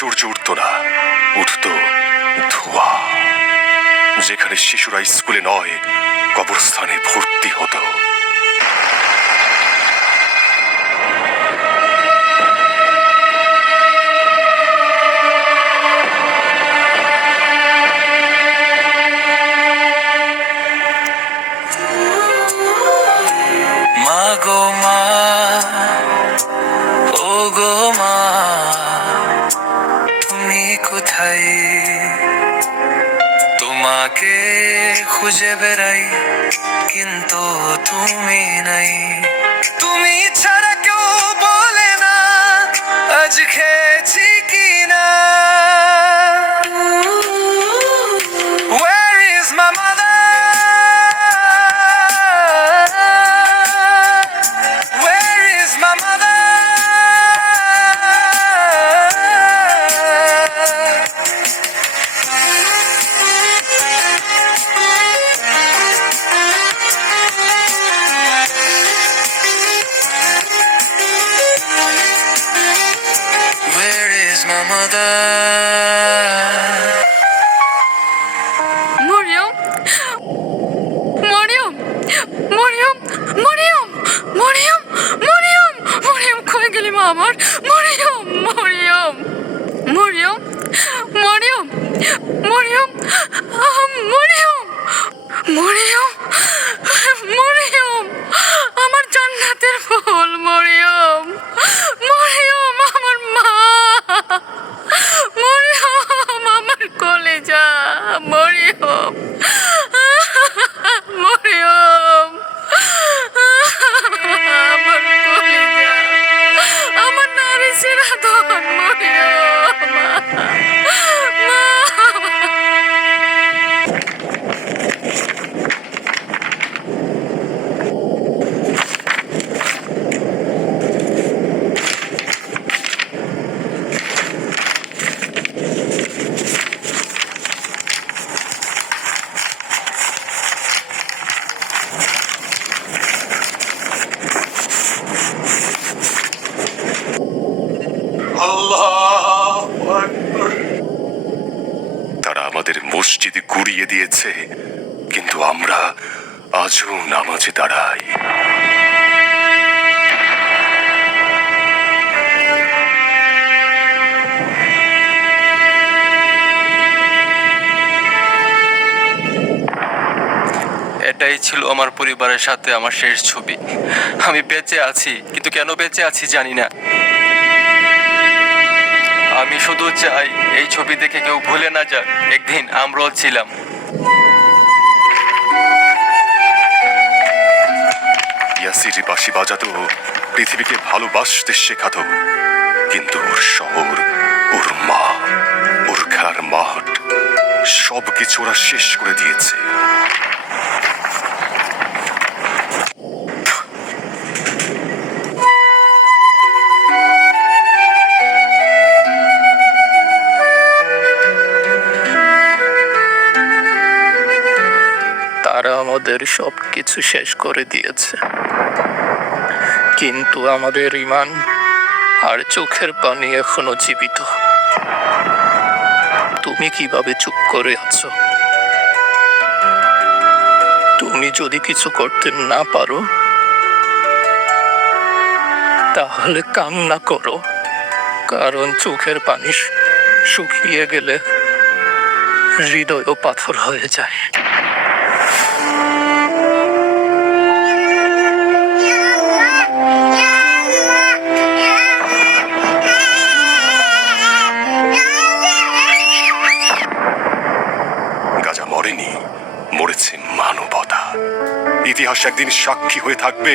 সূর্য উঠত না, উঠত ধোঁয়া। যেখানে শিশুরা স্কুলে নয়, কবরস্থানে ভর্তি হতো। মা গো মা, ও গো মা, তুমি কোথায়? তোমাকে খুঁজে বেড়াই, কিন্তু তুমি নাই। তুমি ছাড়া কেউ বলে না আজ খেয়েছি কিনা। Where is my mother? Where is my mother? Where is my mother? Mariam, Mariam, Mariam, Mariam, Mariam, Mariam, Mariam, কই গেলি মা আমার? মরিয়ম, মরিয়ম, মরিয়ম, মরিয়ম, মরিয়ম, মরিয়ম, মরিয়ম, মরিয়ম, আমার জান্নাতের ফুল মরিয়ম, মরিয়ম, আমার মা, মরিয়ম, আমার কলেজা, মরিয়ম, মরিয়ম, আমার কলেজা, আমার নারী সিরাধন, মরিয়ম, মা। তারা আমাদের মসজিদে গুড়িয়ে দিয়েছে, কিন্তু আমরা আজও নামাজে দাঁড়াই। এটাই ছিল আমার পরিবারের সাথে আমার শেষ ছবি। আমি বেঁচে আছি, কিন্তু কেন বেঁচে আছি জানি না। আমি শুধু চাই এই ছবি দেখে কেউ ভুলে না যাক একদিন আমরাও ছিলাম। ইয়াসির বাঁশি বাজাতো, পৃথিবীকে ভালোবাসতে শেখাতো, কিন্তু ওর শহর, ওর মা, ওর খেলার মাঠ সবকিছু ওরা শেষ করে দিয়েছে। তারা আমাদের সবকিছু শেষ করে দিয়েছে, কিন্তু আমাদের ঈমান আর চোখের পানি এখনো জীবিত। তুমি কিভাবে চুপ করে আছো? তুমি যদি কিছু করতে না পারো, তাহলে কান্না করো, কারণ চোখের পানি শুকিয়ে গেলে হৃদয়ও পাথর হয়ে যায়। গাজা মরেনি, মরেছে মানবতা। ইতিহাস একদিন সাক্ষী হয়ে থাকবে